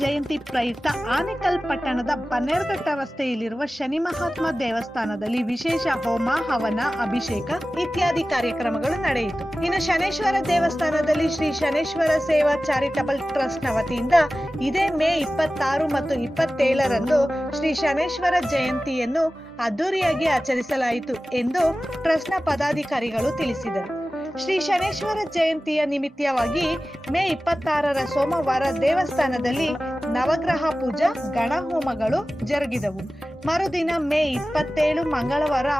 ಜಯಂತಿ ಪ್ರಯುಕ್ತ ಆನೇಕಲ್ ಪಟ್ಟಣದ ಬನ್ನೇರುಘಟ್ಟ ರಸ್ತೆಯಲ್ಲಿರುವ ಶನಿ ಮಹಾತ್ಮ ದೇವಸ್ಥಾನದಲ್ಲಿ ವಿಶೇಷ ಹೋಮ, ಹವನ, ಅಭಿಷೇಕ ಇತ್ಯಾದಿ ಕಾರ್ಯಕ್ರಮಗಳು ನಡೆಯಿತು. ಇನ್ನು ಶನೇಶ್ವರ ದೇವಸ್ಥಾನದಲ್ಲಿ ಶ್ರೀ ಶನೇಶ್ವರ ಸೇವಾ ಚಾರಿಟಬಲ್ ಟ್ರಸ್ಟ್ ನ ವತಿಯಿಂದ ಇದೇ ಮೇ 26 ಮತ್ತು 27ರಂದು ಶ್ರೀ ಶನೇಶ್ವರ ಜಯಂತಿಯನ್ನು ಅದ್ದೂರಿಯಾಗಿ ಆಚರಿಸಲಾಯಿತು ಎಂದು ಟ್ರಸ್ಟ್ ನ ಪದಾಧಿಕಾರಿಗಳು ತಿಳಿಸಿದರು. ಶ್ರೀ ಶನೇಶ್ವರ ಜಯಂತಿಯ ನಿಮಿತ್ತವಾಗಿ ಮೇ 26ರ ಸೋಮವಾರ ದೇವಸ್ಥಾನದಲ್ಲಿ ನವಗ್ರಹ ಪೂಜಾ, ಗಣಹೋಮಗಳು ಜರುಗಿದವು. ಮರುದಿನ ಮೇ 27 ಮಂಗಳವಾರ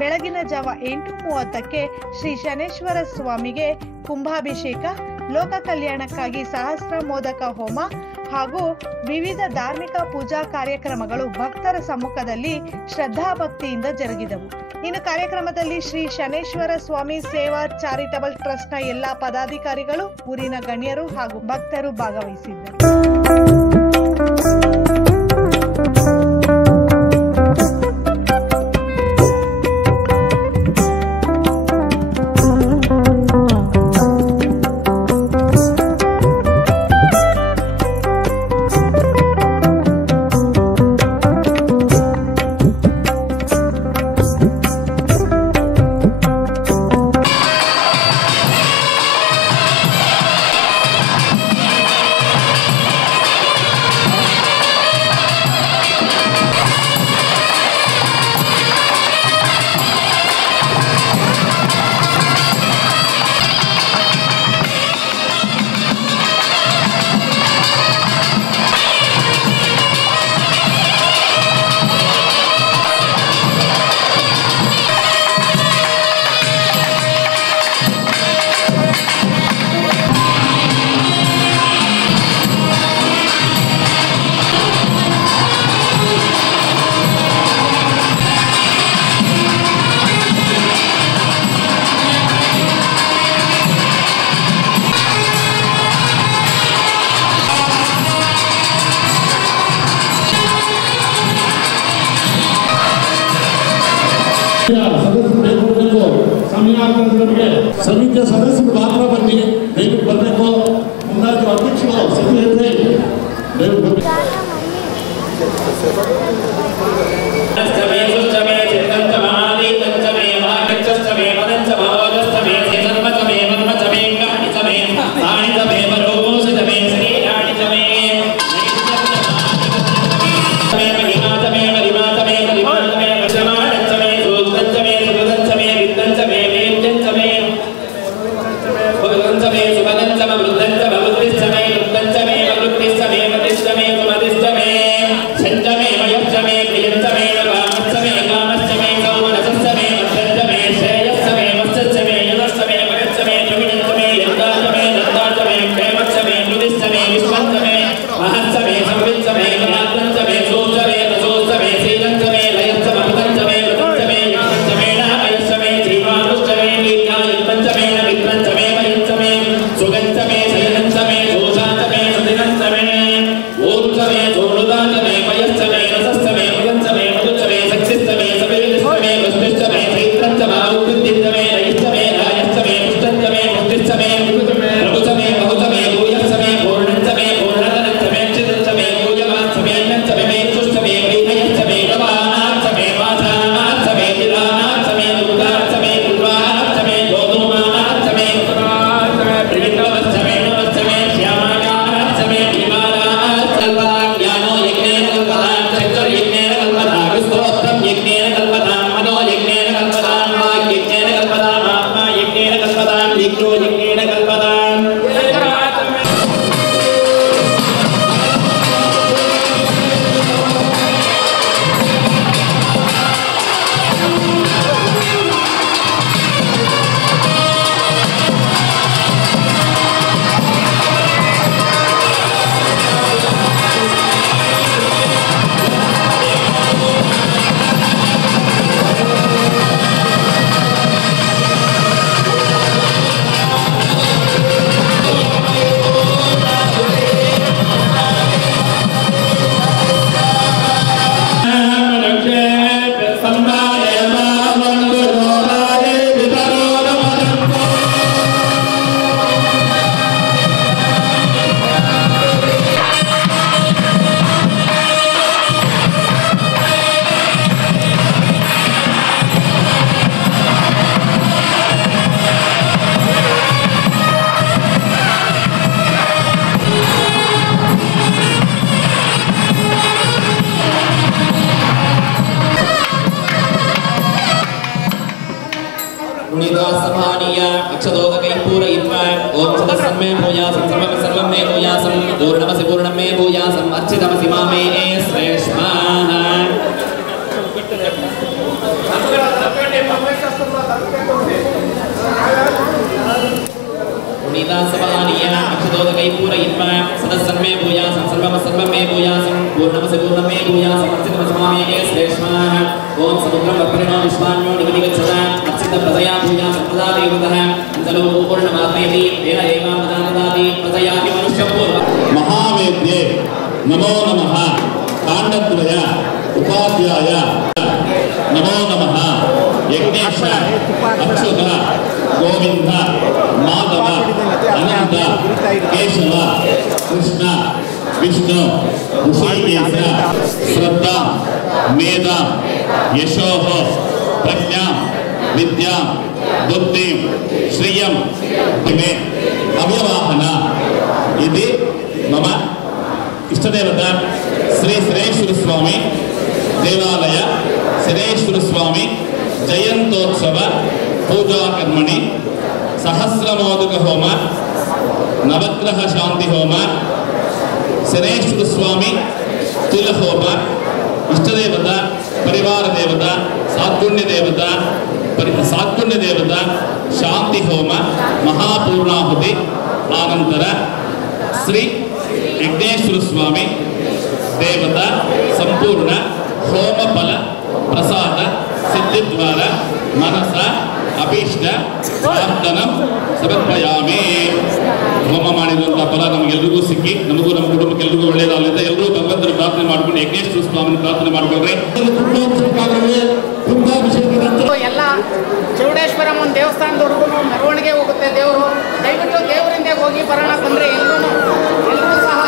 ಬೆಳಗಿನ ಜಾವ 8:30ಕ್ಕೆ ಶ್ರೀ ಶನೇಶ್ವರ ಸ್ವಾಮಿಗೆ ಕುಂಭಾಭಿಷೇಕ, ಲೋಕ ಕಲ್ಯಾಣಕ್ಕಾಗಿ ಸಹಸ್ರ ಮೋದಕ ಹೋಮ ಹಾಗೂ ವಿವಿಧ ಧಾರ್ಮಿಕ ಪೂಜಾ ಕಾರ್ಯಕ್ರಮಗಳು ಭಕ್ತರ ಸಮ್ಮುಖದಲ್ಲಿ ಶ್ರದ್ಧಾಭಕ್ತಿಯಿಂದ ಜರುಗಿದವು. ಇನ್ನು ಕಾರ್ಯಕ್ರಮದಲ್ಲಿ ಶ್ರೀ ಶನೇಶ್ವರ ಸ್ವಾಮಿ ಸೇವಾ ಚಾರಿಟಬಲ್ ಟ್ರಸ್ಟ್ ನ ಎಲ್ಲಾ ಪದಾಧಿಕಾರಿಗಳು, ಊರಿನ ಗಣ್ಯರು ಹಾಗೂ ಭಕ್ತರು ಭಾಗವಹಿಸಿದ್ದರು. ಸಮಿತಿಯ ಸದಸ್ಯರು ಮಾತ್ರ ಬನ್ನಿ, ದಯವಿಟ್ಟು ಬರಬೇಕು. ಮುಂದಾಗಿ ಅಧ್ಯಕ್ಷರು ಸಮಿತಿ ದಯವಿಟ್ಟು Subanantama Vrudanta मे भूयासं पूर्णमसि पूर्णं मे भूयासं अर्चितमसि मामे श्रेष्ठाः पुनीतासवानीय अक्षतोदकै पूरयित्वा सदस्सन्मे भूयासं सर्वं मे भूयासं पूर्णमसि पूर्णं मे भूयासं अर्चितमसि मामे श्रेष्ठाः ओम समुद्रं वक्रेण विश्वान्यो निगदिगच्छता अर्चितप्रदया भूयासं प्रदा देवतः अंजलो पूर्णमात्मेति तेन एवं ददाति प्रदयाति मनुष्यपूर्व महावेद्ये नमो नमः काण्डद्वय उपाध्याय नमो नमः यज्ञेश अच्युत गोविंद माधव अनंत केशव कृष्ण विष्णु ऋषिकेश श्रद्धा मेधा यशोः प्रज्ञा विद्या बुद्धि श्रियं मे अव्यवाहन इति मम इष्टदेवता श्री सिद्धेश्वर स्वामी देवालय सिद्धेश्वर स्वामी जयंतोत्सव पूजा कर्मणि सहस्रमोदक होम नवग्रह शांति होम सिद्धेश्वर स्वामी तिल होम इष्टदेवता परिवार देवता सात्पुण्य देवता शांति होम महापूर्णाहुति आनंतर श्री विघ्नेश्वर स्वामी देवता संपूर्ण होम फल प्रसाद सिद्धि द्वारा मनस अभीष्ट प्रार्थना समर्पयामि ಹೋಮ ಮಾಡಿರುವಂತಹ ಫಲ ನಮಗೆಲ್ಲರಿಗೂ ಸಿಕ್ಕಿ ನಮಗೂ ನಮ್ಮ ಕುಟುಂಬಕ್ಕೆಲ್ಲರಿಗೂ ಒಳ್ಳೆಯದಾಗಲಿ ಅಂತ ಎಲ್ಲರೂ ಭಗವಂತನ ಪ್ರಾರ್ಥನೆ ಮಾಡ್ಕೊಂಡು ಯಜ್ಞೇಶ್ವರ ಸ್ವಾಮಿನ ಪ್ರಾರ್ಥನೆ ಮಾಡ್ಕೊಂಡ್ರೆ ಎಲ್ಲ ಚೌಡೇಶ್ವರಮ್ಮನ ದೇವಸ್ಥಾನದವರೆಗೂ ಮೆರವಣಿಗೆ ಹೋಗುತ್ತೆ ದೇವರು. ದಯವಿಟ್ಟು ದೇವರಿಂದ ಹೋಗಿ ಬರೋಣ ಬಂದರೆ ಎಲ್ಲರೂ ಸಹ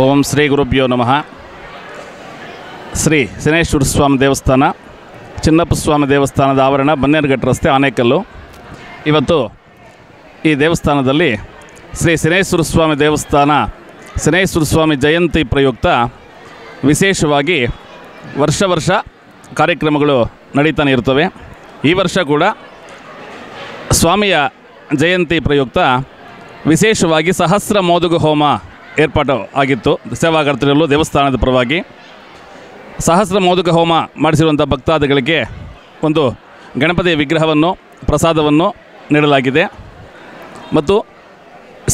ಓಂ ಶ್ರೀ ಗುರುಭ್ಯೋ ನಮಃ. ಶ್ರೀ ಶನೇಶ್ವರ ಸ್ವಾಮಿ ದೇವಸ್ಥಾನ, ಚಿನ್ನಪ್ಪ ಸ್ವಾಮಿ ದೇವಸ್ಥಾನದ ಆವರಣ, ಬನ್ನೇರುಘಟ್ಟ ರಸ್ತೆ, ಆನೇಕಲ್ಲು. ಇವತ್ತು ಈ ದೇವಸ್ಥಾನದಲ್ಲಿ ಶ್ರೀ ಶನೇಶ್ವರ ಸ್ವಾಮಿ ದೇವಸ್ಥಾನ ಶನೇಶ್ವರ ಸ್ವಾಮಿ ಜಯಂತಿ ಪ್ರಯುಕ್ತ ವಿಶೇಷವಾಗಿ ವರ್ಷ ಕಾರ್ಯಕ್ರಮಗಳು ನಡೀತಾನೆ ಇರ್ತವೆ. ಈ ವರ್ಷ ಕೂಡ ಸ್ವಾಮಿಯ ಜಯಂತಿ ಪ್ರಯುಕ್ತ ವಿಶೇಷವಾಗಿ ಸಹಸ್ರ ಮೋದಕ ಹೋಮ ಏರ್ಪಾಟು ಆಗಿತ್ತು. ಸೇವಾಕರ್ತರಲ್ಲೂ ದೇವಸ್ಥಾನದ ಪರವಾಗಿ ಸಹಸ್ರ ಮೋದಕ ಹೋಮ ಮಾಡಿಸಿರುವಂಥ ಭಕ್ತಾದಿಗಳಿಗೆ ಒಂದು ಗಣಪತಿಯ ವಿಗ್ರಹವನ್ನು, ಪ್ರಸಾದವನ್ನು ನೀಡಲಾಗಿದೆ. ಮತ್ತು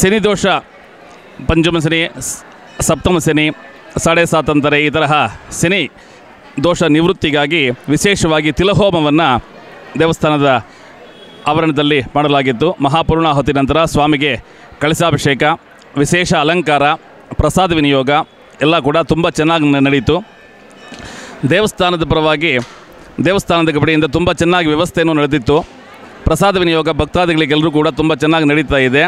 ಶನಿದೋಷ, ಪಂಚಮ ಶನಿ, ಸಪ್ತಮ ಶನಿ, 7.5 ಅಂತಾರೆ, ಈ ತರಹ ಶನಿ ದೋಷ ನಿವೃತ್ತಿಗಾಗಿ ವಿಶೇಷವಾಗಿ ತಿಲಹೋಮವನ್ನು ದೇವಸ್ಥಾನದ ಆವರಣದಲ್ಲಿ ಮಾಡಲಾಗಿತ್ತು. ಮಹಾಪೂರ್ಣಾಹುತಿ ನಂತರ ಸ್ವಾಮಿಗೆ ಕಳಸಾಭಿಷೇಕ, ವಿಶೇಷ ಅಲಂಕಾರ, ಪ್ರಸಾದ ವಿನಿಯೋಗ ಎಲ್ಲ ಕೂಡ ತುಂಬ ಚೆನ್ನಾಗಿ ನಡೀತು. ದೇವಸ್ಥಾನದ ಪರವಾಗಿ ದೇವಸ್ಥಾನದ ಕಡೆಯಿಂದ ತುಂಬ ಚೆನ್ನಾಗಿ ವ್ಯವಸ್ಥೆಯನ್ನು ನಡೆದಿತ್ತು. ಪ್ರಸಾದ ವಿನಿಯೋಗ ಭಕ್ತಾದಿಗಳಿಗೆಲ್ಲರೂ ಕೂಡ ತುಂಬ ಚೆನ್ನಾಗಿ ನಡೀತಾ ಇದೆ.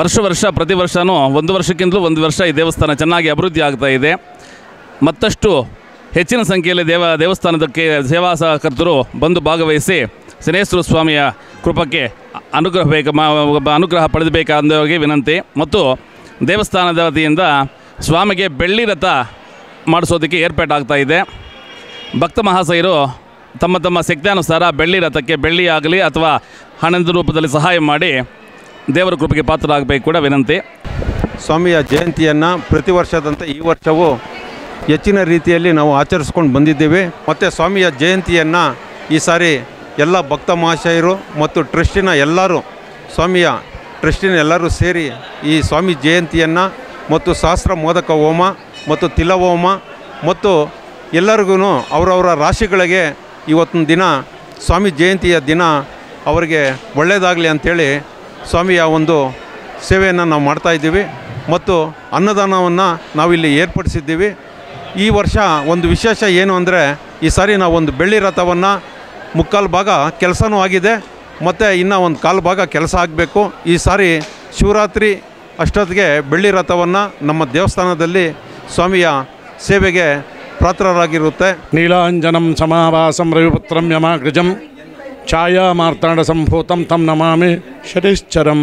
ವರ್ಷ ಪ್ರತಿ ವರ್ಷವೂ ಒಂದು ವರ್ಷಕ್ಕಿಂತಲೂ ಒಂದು ವರ್ಷ ಈ ದೇವಸ್ಥಾನ ಚೆನ್ನಾಗಿ ಅಭಿವೃದ್ಧಿ ಆಗ್ತಾ ಇದೆ. ಮತ್ತಷ್ಟು ಹೆಚ್ಚಿನ ಸಂಖ್ಯೆಯಲ್ಲಿ ದೇವಸ್ಥಾನದಕ್ಕೆ ಸೇವಾಕರ್ತರು ಬಂದು ಭಾಗವಹಿಸಿ ಶನೇಶ್ವರ ಸ್ವಾಮಿಯ ಕೃಪಕ್ಕೆ ಅನುಗ್ರಹ ಪಡೆಯಬೇಕಾಗಿ ವಿನಂತಿ. ಮತ್ತು ದೇವಸ್ಥಾನದ ವತಿಯಿಂದ ಸ್ವಾಮಿಗೆ ಬೆಳ್ಳಿ ರಥ ಮಾಡಿಸೋದಕ್ಕೆ ಏರ್ಪಾಟಾಗ್ತಾ ಇದೆ. ಭಕ್ತ ಮಹಾಶಯರು ತಮ್ಮ ಶಕ್ತಿಯಾನುಸಾರ ಬೆಳ್ಳಿ ರಥಕ್ಕೆ ಬೆಳ್ಳಿ ಆಗಲಿ ಅಥವಾ ಹಣದ ರೂಪದಲ್ಲಿ ಸಹಾಯ ಮಾಡಿ ದೇವರ ಕೃಪೆಗೆ ಪಾತ್ರರಾಗಬೇಕು ಕೂಡ ವಿನಂತಿ. ಸ್ವಾಮಿಯ ಜಯಂತಿಯನ್ನು ಪ್ರತಿ ವರ್ಷದಂತೆ ಈ ವರ್ಷವೂ ಹೆಚ್ಚಿನ ರೀತಿಯಲ್ಲಿ ನಾವು ಆಚರಿಸ್ಕೊಂಡು ಬಂದಿದ್ದೇವೆ. ಮತ್ತು ಸ್ವಾಮಿಯ ಜಯಂತಿಯನ್ನು ಈ ಸಾರಿ ಎಲ್ಲ ಭಕ್ತ ಮಹಾಶಯರು ಮತ್ತು ಟ್ರಸ್ಟಿನ ಎಲ್ಲರೂ, ಸ್ವಾಮಿಯ ಟ್ರಸ್ಟಿನ ಎಲ್ಲರೂ ಸೇರಿ ಈ ಸ್ವಾಮಿ ಜಯಂತಿಯನ್ನು ಮತ್ತು ಸಹಸ್ರ ಮೋದಕ ಹೋಮ ಮತ್ತು ತಿಲಹೋಮ ಮತ್ತು ಎಲ್ಲರಿಗೂ ಅವರವರ ರಾಶಿಗಳಿಗೆ ಇವತ್ತಿನ ದಿನ ಸ್ವಾಮಿ ಜಯಂತಿಯ ದಿನ ಅವರಿಗೆ ಒಳ್ಳೆಯದಾಗಲಿ ಅಂಥೇಳಿ ಸ್ವಾಮಿಯ ಒಂದು ಸೇವೆಯನ್ನು ನಾವು ಮಾಡ್ತಾಯಿದ್ದೀವಿ ಮತ್ತು ಅನ್ನದಾನವನ್ನು ನಾವಿಲ್ಲಿ ಏರ್ಪಡಿಸಿದ್ದೀವಿ. ಈ ವರ್ಷ ಒಂದು ವಿಶೇಷ ಏನು ಅಂದರೆ ಈ ಸಾರಿ ನಾವು ಒಂದು ಬೆಳ್ಳಿ ರಥವನ್ನು ಮುಕ್ಕಾಲು ಭಾಗ ಕೆಲಸನೂ ಆಗಿದೆ ಮತ್ತು ಇನ್ನೂ ಒಂದು ಕಾಲು ಭಾಗ ಕೆಲಸ ಆಗಬೇಕು. ಈ ಸಾರಿ ಶಿವರಾತ್ರಿ ಅಷ್ಟೊತ್ತಿಗೆ ಬೆಳ್ಳಿ ರಥವನ್ನು ನಮ್ಮ ದೇವಸ್ಥಾನದಲ್ಲಿ ಸ್ವಾಮಿಯ ಸೇವೆಗೆ ಪಾತ್ರರಾಗಿರುತ್ತೆ. ನೀಲಾಂಜನಂ ಸಮಾವಾಸಂ ರವಿಪುತ್ರಂ ಯಮಾಗ್ರಜಂ ಛಾಯಾ ಮಾರ್ತಾಂಡ ಸಂಭೂತಂ ತಂ ನಮಾಮಿ ಶನೈಶ್ಚರಂ.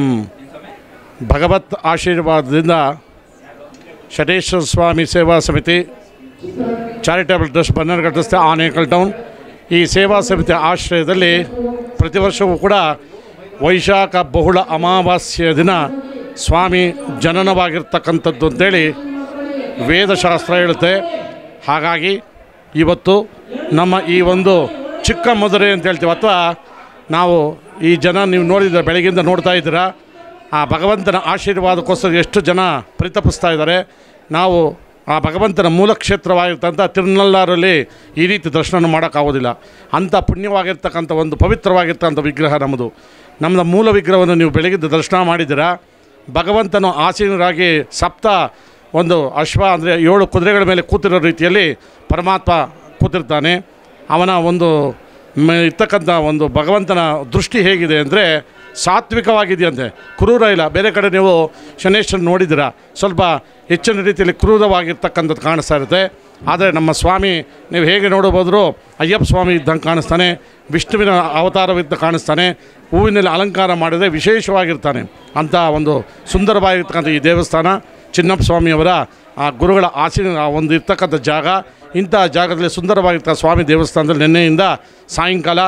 ಭಗವತ್ ಆಶೀರ್ವಾದದಿಂದ ಶನೇಶ್ವರ ಸ್ವಾಮಿ ಸೇವಾ ಸಮಿತಿ ಚಾರಿಟೇಬಲ್ ಟ್ರಸ್ಟ್ ಬನ್ನರ್ಘಟ್ಟ ರಸ್ತೆ ಆನೇಕಲ್ ಟೌನ್ ಈ ಸೇವಾ ಸಮಿತಿ ಆಶ್ರಯದಲ್ಲಿ ಪ್ರತಿ ವರ್ಷವೂ ಕೂಡ ವೈಶಾಖ ಬಹುಳ ಅಮಾವಾಸ್ಯೆಯ ದಿನ ಸ್ವಾಮಿ ಜನನವಾಗಿರ್ತಕ್ಕಂಥದ್ದು ಅಂತೇಳಿ ವೇದಶಾಸ್ತ್ರ ಹೇಳುತ್ತೆ. ಹಾಗಾಗಿ ಇವತ್ತು ನಮ್ಮ ಈ ಒಂದು ಚಿಕ್ಕ ಮದುರೆ ಅಂತ ಹೇಳ್ತೀವಿ, ಅಥವಾ ನಾವು ಈ ಜನ ನೀವು ನೋಡಿದ್ರೆ ಬೆಳಗ್ಗೆಯಿಂದ ನೋಡ್ತಾ ಇದ್ದೀರಾ, ಆ ಭಗವಂತನ ಆಶೀರ್ವಾದಕ್ಕೋಸ್ಕರ ಎಷ್ಟು ಜನ ಪರಿತಪಿಸ್ತಾ ಇದ್ದಾರೆ. ನಾವು ಆ ಭಗವಂತನ ಮೂಲ ಕ್ಷೇತ್ರವಾಗಿರ್ತಂಥ ತಿರುನಲ್ಲಾರಲ್ಲಿ ಈ ರೀತಿ ದರ್ಶನ ಮಾಡೋಕ್ಕಾಗೋದಿಲ್ಲ. ಅಂಥ ಪುಣ್ಯವಾಗಿರ್ತಕ್ಕಂಥ ಒಂದು ಪವಿತ್ರವಾಗಿರ್ತಕ್ಕಂಥ ವಿಗ್ರಹ ನಮ್ಮದು ಮೂಲ ವಿಗ್ರಹವನ್ನು ನೀವು ಬೆಳಗಿದ್ದು ದರ್ಶನ ಮಾಡಿದ್ದೀರಾ. ಭಗವಂತನು ಆಸೀನರಾಗಿ ಸಪ್ತ ಒಂದು ಅಶ್ವ ಅಂದರೆ 7 ಕುದುರೆಗಳ ಮೇಲೆ ಕೂತಿರೋ ರೀತಿಯಲ್ಲಿ ಪರಮಾತ್ಮ ಕೂತಿರ್ತಾನೆ. ಅವನ ಒಂದು ಇರ್ತಕ್ಕಂಥ ಒಂದು ಭಗವಂತನ ದೃಷ್ಟಿ ಹೇಗಿದೆ ಅಂದರೆ ಸಾತ್ವಿಕವಾಗಿದೆಯಂತೆ, ಕ್ರೂರ ಇಲ್ಲ. ಬೇರೆ ಕಡೆ ನೀವು ಶನೇಶ್ವರ ನೋಡಿದ್ದೀರಾ, ಸ್ವಲ್ಪ ಹೆಚ್ಚಿನ ರೀತಿಯಲ್ಲಿ ಕ್ರೂರವಾಗಿರ್ತಕ್ಕಂಥದ್ದು ಕಾಣಿಸ್ತಾ ಇರುತ್ತೆ. ಆದರೆ ನಮ್ಮ ಸ್ವಾಮಿ ನೀವು ಹೇಗೆ ನೋಡಬಹುದ್ರು ಅಯ್ಯಪ್ಪ ಸ್ವಾಮಿ ಇದ್ದಂಗೆ ಕಾಣಿಸ್ತಾನೆ, ವಿಷ್ಣುವಿನ ಅವತಾರವಿದ್ದ ಕಾಣಿಸ್ತಾನೆ, ಹೂವಿನಲ್ಲಿ ಅಲಂಕಾರ ಮಾಡಿದರೆ ವಿಶೇಷವಾಗಿರ್ತಾನೆ. ಅಂಥ ಒಂದು ಸುಂದರವಾಗಿರ್ತಕ್ಕಂಥ ಈ ದೇವಸ್ಥಾನ ಚಿನ್ನಪ್ಪ ಸ್ವಾಮಿಯವರ ಆ ಗುರುಗಳ ಆಸೀನ ಒಂದು ಇರ್ತಕ್ಕಂಥ ಜಾಗ. ಇಂಥ ಜಾಗದಲ್ಲಿ ಸುಂದರವಾಗಿರ್ತಕ್ಕಂಥ ಸ್ವಾಮಿ ದೇವಸ್ಥಾನದಲ್ಲಿ ನಿನ್ನೆಯಿಂದ ಸಾಯಂಕಾಲ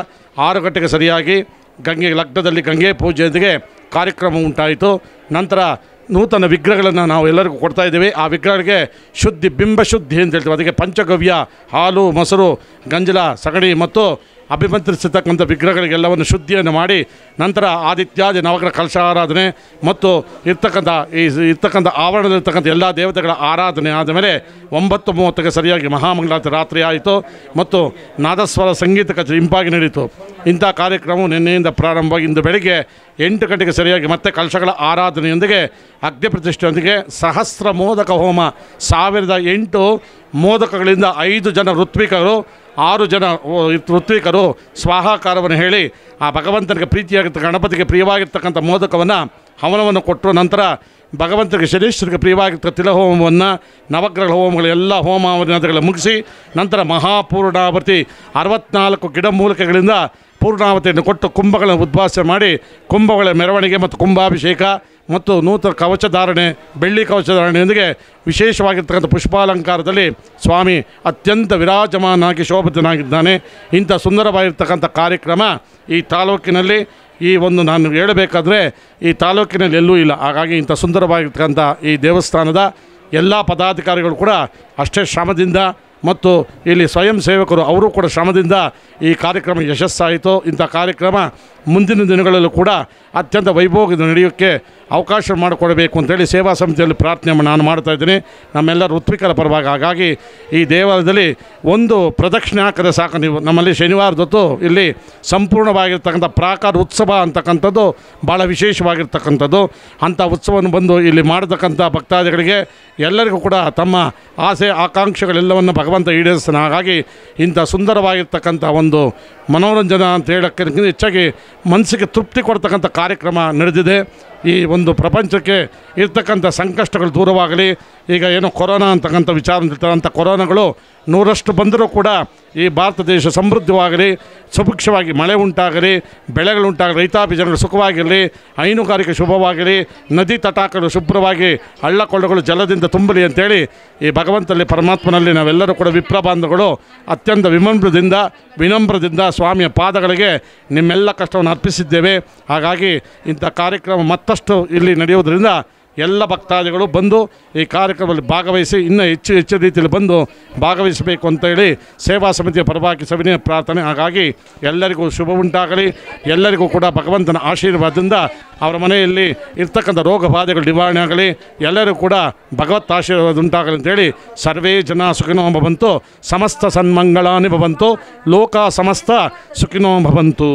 6 ಗಂಟೆಗೆ ಸರಿಯಾಗಿ ಗಂಗೆ ಲಗ್ನದಲ್ಲಿ ಗಂಗೆ ಪೂಜೆಯೊಂದಿಗೆ ಕಾರ್ಯಕ್ರಮ ಉಂಟಾಯಿತು. ನಂತರ ನೂತನ ವಿಗ್ರಹಗಳನ್ನು ನಾವು ಎಲ್ಲರಿಗೂ ಕೊಡ್ತಾಯಿದ್ದೀವಿ. ಆ ವಿಗ್ರಹಗಳಿಗೆ ಶುದ್ಧಿ ಬಿಂಬಶುದ್ಧಿ ಅಂತ ಹೇಳ್ತೀವಿ. ಅದಕ್ಕೆ ಪಂಚಗವ್ಯ, ಹಾಲು, ಮೊಸರು, ಗಂಜಲ, ಸಗಣಿ ಮತ್ತು ಅಭಿಮಂತ್ರಿಸಿರ್ತಕ್ಕಂಥ ವಿಗ್ರಹಗಳಿಗೆಲ್ಲವನ್ನು ಶುದ್ಧಿಯನ್ನು ಮಾಡಿ ನಂತರ ಆದಿತ್ಯಾದಿ ನವಗ್ರಹ ಕಲಶಾರಾಧನೆ ಮತ್ತು ಇರ್ತಕ್ಕಂಥ ಆವರಣದಲ್ಲಿರ್ತಕ್ಕಂಥ ಎಲ್ಲ ದೇವತೆಗಳ ಆರಾಧನೆ ಆದಮೇಲೆ 9:30ಕ್ಕೆ ಸರಿಯಾಗಿ ಮಹಾಮಂಗಳಾರತಿ ರಾತ್ರಿ ಆಯಿತು ಮತ್ತು ನಾದಸ್ವರ ಸಂಗೀತ ಕಚೇರಿ ಇಂಪಾಗಿ ನಡೆಯಿತು. ಇಂಥ ಕಾರ್ಯಕ್ರಮವು ನಿನ್ನೆಯಿಂದ ಪ್ರಾರಂಭವಾಗಿ ಇಂದು ಬೆಳಗ್ಗೆ 8 ಗಂಟೆಗೆ ಸರಿಯಾಗಿ ಮತ್ತೆ ಕಲಶಗಳ ಆರಾಧನೆಯೊಂದಿಗೆ ಅಗ್ನಿ ಪ್ರತಿಷ್ಠೆಯೊಂದಿಗೆ ಸಹಸ್ರ ಮೋದಕ ಹೋಮ 1008 ಮೋದಕಗಳಿಂದ 5 ಜನ ಋತ್ವಿಕರು 6 ಜನ ಋತ್ವಿಕರು ಸ್ವಾಹಾಕಾರವನ್ನು ಹೇಳಿ ಆ ಭಗವಂತನಿಗೆ ಪ್ರೀತಿಯಾಗಿರ್ತಕ್ಕ ಗಣಪತಿಗೆ ಪ್ರಿಯವಾಗಿರ್ತಕ್ಕಂಥ ಮೋದಕವನ್ನು ಹವನವನ್ನು ಕೊಟ್ಟರು. ನಂತರ ಭಗವಂತನಿಗೆ ಶನೇಶ್ವರಿಗೆ ಪ್ರಿಯವಾಗಿರ್ತಕ್ಕ ತಿಲಹೋಮವನ್ನು ನವಗ್ರಹ ಹೋಮಗಳು ಎಲ್ಲ ಹೋಮಾವಧಿಗಳ ಮುಗಿಸಿ ನಂತರ ಮಹಾಪೂರ್ಣಾವತಿ 64 ಗಿಡಮೂಲಿಕೆಗಳಿಂದ ಪೂರ್ಣಾವತಿಯನ್ನು ಕೊಟ್ಟು ಕುಂಭಗಳನ್ನು ಉದ್ಭಾಸನೆ ಮಾಡಿ ಕುಂಭಗಳ ಮೆರವಣಿಗೆ ಮತ್ತು ಕುಂಭಾಭಿಷೇಕ ಮತ್ತು ನೂತನ ಕವಚಧಾರಣೆ ಬೆಳ್ಳಿ ಕವಚಧಾರಣೆಯೊಂದಿಗೆ ವಿಶೇಷವಾಗಿರ್ತಕ್ಕಂಥ ಪುಷ್ಪಾಲಂಕಾರದಲ್ಲಿ ಸ್ವಾಮಿ ಅತ್ಯಂತ ವಿರಾಜಮಾನಾಗಿ ಶೋಭಿತನಾಗಿದ್ದಾನೆ. ಇಂಥ ಸುಂದರವಾಗಿರ್ತಕ್ಕಂಥ ಕಾರ್ಯಕ್ರಮ ಈ ತಾಲೂಕಿನಲ್ಲಿ ಈ ಒಂದು ನಾನು ಹೇಳಬೇಕಾದ್ರೆ ಈ ತಾಲೂಕಿನಲ್ಲಿ ಎಲ್ಲೂ ಇಲ್ಲ. ಹಾಗಾಗಿ ಇಂಥ ಸುಂದರವಾಗಿರ್ತಕ್ಕಂಥ ಈ ದೇವಸ್ಥಾನದ ಎಲ್ಲ ಪದಾಧಿಕಾರಿಗಳು ಕೂಡ ಅಷ್ಟೇ ಶ್ರಮದಿಂದ ಮತ್ತು ಇಲ್ಲಿ ಸ್ವಯಂ ಸೇವಕರು ಅವರು ಕೂಡ ಶ್ರಮದಿಂದ ಈ ಕಾರ್ಯಕ್ರಮ ಯಶಸ್ಸಾಯಿತು. ಇಂಥ ಕಾರ್ಯಕ್ರಮ ಮುಂದಿನ ದಿನಗಳಲ್ಲೂ ಕೂಡ ಅತ್ಯಂತ ವೈಭೋಗದಿಂದ ನಡೆಯೋಕ್ಕೆ ಅವಕಾಶ ಮಾಡಿಕೊಡಬೇಕು ಅಂತೇಳಿ ಸೇವಾ ಸಮಿತಿಯಲ್ಲಿ ಪ್ರಾರ್ಥನೆ ನಾನು ಮಾಡ್ತಾಯಿದ್ದೀನಿ ನಮ್ಮೆಲ್ಲರ ಋತ್ವಿಕರ ಪರವಾಗಿ. ಹಾಗಾಗಿ ಈ ದೇವಾಲಯದಲ್ಲಿ ಒಂದು ಪ್ರದಕ್ಷಿಣೆ ಹಾಕಿದ್ರೆ ಸಾಕು. ನೀವು ನಮ್ಮಲ್ಲಿ ಶನಿವಾರದೊತ್ತು ಇಲ್ಲಿ ಸಂಪೂರ್ಣವಾಗಿರ್ತಕ್ಕಂಥ ಪ್ರಾಕಾರ ಉತ್ಸವ ಅಂತಕ್ಕಂಥದ್ದು ಭಾಳ ವಿಶೇಷವಾಗಿರ್ತಕ್ಕಂಥದ್ದು. ಅಂಥ ಉತ್ಸವವನ್ನು ಬಂದು ಇಲ್ಲಿ ಮಾಡತಕ್ಕಂಥ ಭಕ್ತಾದಿಗಳಿಗೆ ಎಲ್ಲರಿಗೂ ಕೂಡ ತಮ್ಮ ಆಸೆ ಆಕಾಂಕ್ಷೆಗಳೆಲ್ಲವನ್ನು ಭಗವಂತ ಈಡೇರಿಸ್ತಾನೆ. ಹಾಗಾಗಿ ಇಂಥ ಸುಂದರವಾಗಿರ್ತಕ್ಕಂಥ ಒಂದು ಮನೋರಂಜನಾ ಅಂತ ಹೇಳೋಕ್ಕಿಂತ ಹೆಚ್ಚಾಗಿ ಮನಸ್ಸಿಗೆ ತೃಪ್ತಿ ಕೊಡ್ತಕ್ಕಂಥ ಕಾರ್ಯಕ್ರಮ ನಡೆದಿದೆ. ಈ ಒಂದು ಪ್ರಪಂಚಕ್ಕೆ ಇರ್ತಕ್ಕಂಥ ಸಂಕಷ್ಟಗಳು ದೂರವಾಗಲಿ. ಈಗ ಏನೋ ಕೊರೋನಾ ಅಂತಕ್ಕಂಥ ವಿಚಾರ ಅಂಥ ಕೊರೋನಾಗಳು 100ರಷ್ಟು ಬಂದರೂ ಕೂಡ ಈ ಭಾರತ ದೇಶ ಸಮೃದ್ಧವಾಗಲಿ, ಸುಭಿಕ್ಷವಾಗಿ ಮಳೆ ಉಂಟಾಗಲಿ, ಬೆಳೆಗಳುಂಟಾಗಲಿ, ರೈತಾಪಿ ಜನಗಳು ಸುಖವಾಗಿರಲಿ, ಹೈನುಗಾರಿಕೆ ಶುಭವಾಗಿರಲಿ, ನದಿ ತಟಾಕಗಳು ಶುಭ್ರವಾಗಿ ಹಳ್ಳ ಕೊಳ್ಳಗಳು ಜಲದಿಂದ ತುಂಬಲಿ ಅಂತೇಳಿ ಈ ಭಗವಂತನಲ್ಲಿ ಪರಮಾತ್ಮನಲ್ಲಿ ನಾವೆಲ್ಲರೂ ಕೂಡ ವಿಪ್ರಬಾಂಧಗಳು ಅತ್ಯಂತ ವಿನಮ್ರದಿಂದ ಸ್ವಾಮಿಯ ಪಾದಗಳಿಗೆ ನಿಮ್ಮೆಲ್ಲ ಕಷ್ಟವನ್ನು ಅರ್ಪಿಸಿದ್ದೇವೆ. ಹಾಗಾಗಿ ಇಂಥ ಕಾರ್ಯಕ್ರಮ ಮತ್ತಷ್ಟು ಇಲ್ಲಿ ನಡೆಯುವುದರಿಂದ ಎಲ್ಲ ಭಕ್ತಾದಿಗಳು ಬಂದು ಈ ಕಾರ್ಯಕ್ರಮದಲ್ಲಿ ಭಾಗವಹಿಸಿ ಇನ್ನೂ ಹೆಚ್ಚು ರೀತಿಯಲ್ಲಿ ಬಂದು ಭಾಗವಹಿಸಬೇಕು ಅಂತೇಳಿ ಸೇವಾ ಸಮಿತಿಯ ಪರವಾಗಿ ಸವಿನಯ ಪ್ರಾರ್ಥನೆ. ಹಾಗಾಗಿ ಎಲ್ಲರಿಗೂ ಶುಭ ಉಂಟಾಗಲಿ. ಎಲ್ಲರಿಗೂ ಕೂಡ ಭಗವಂತನ ಆಶೀರ್ವಾದದಿಂದ ಅವರ ಮನೆಯಲ್ಲಿ ಇರ್ತಕ್ಕಂಥ ರೋಗ ಬಾಧೆಗಳು ನಿವಾರಣೆ ಆಗಲಿ. ಎಲ್ಲರಿಗೂ ಕೂಡ ಭಗವತ್ ಆಶೀರ್ವಾದ ಉಂಟಾಗಲಿ ಅಂತೇಳಿ ಸರ್ವೇ ಜನ ಸುಖಿನೋ ಭವಂತು, ಸಮಸ್ತ ಸನ್ಮಂಗಳಾನಿ ಭವಂತು, ಲೋಕ ಸಮಸ್ತ ಸುಖಿನೋ ಭವಂತು.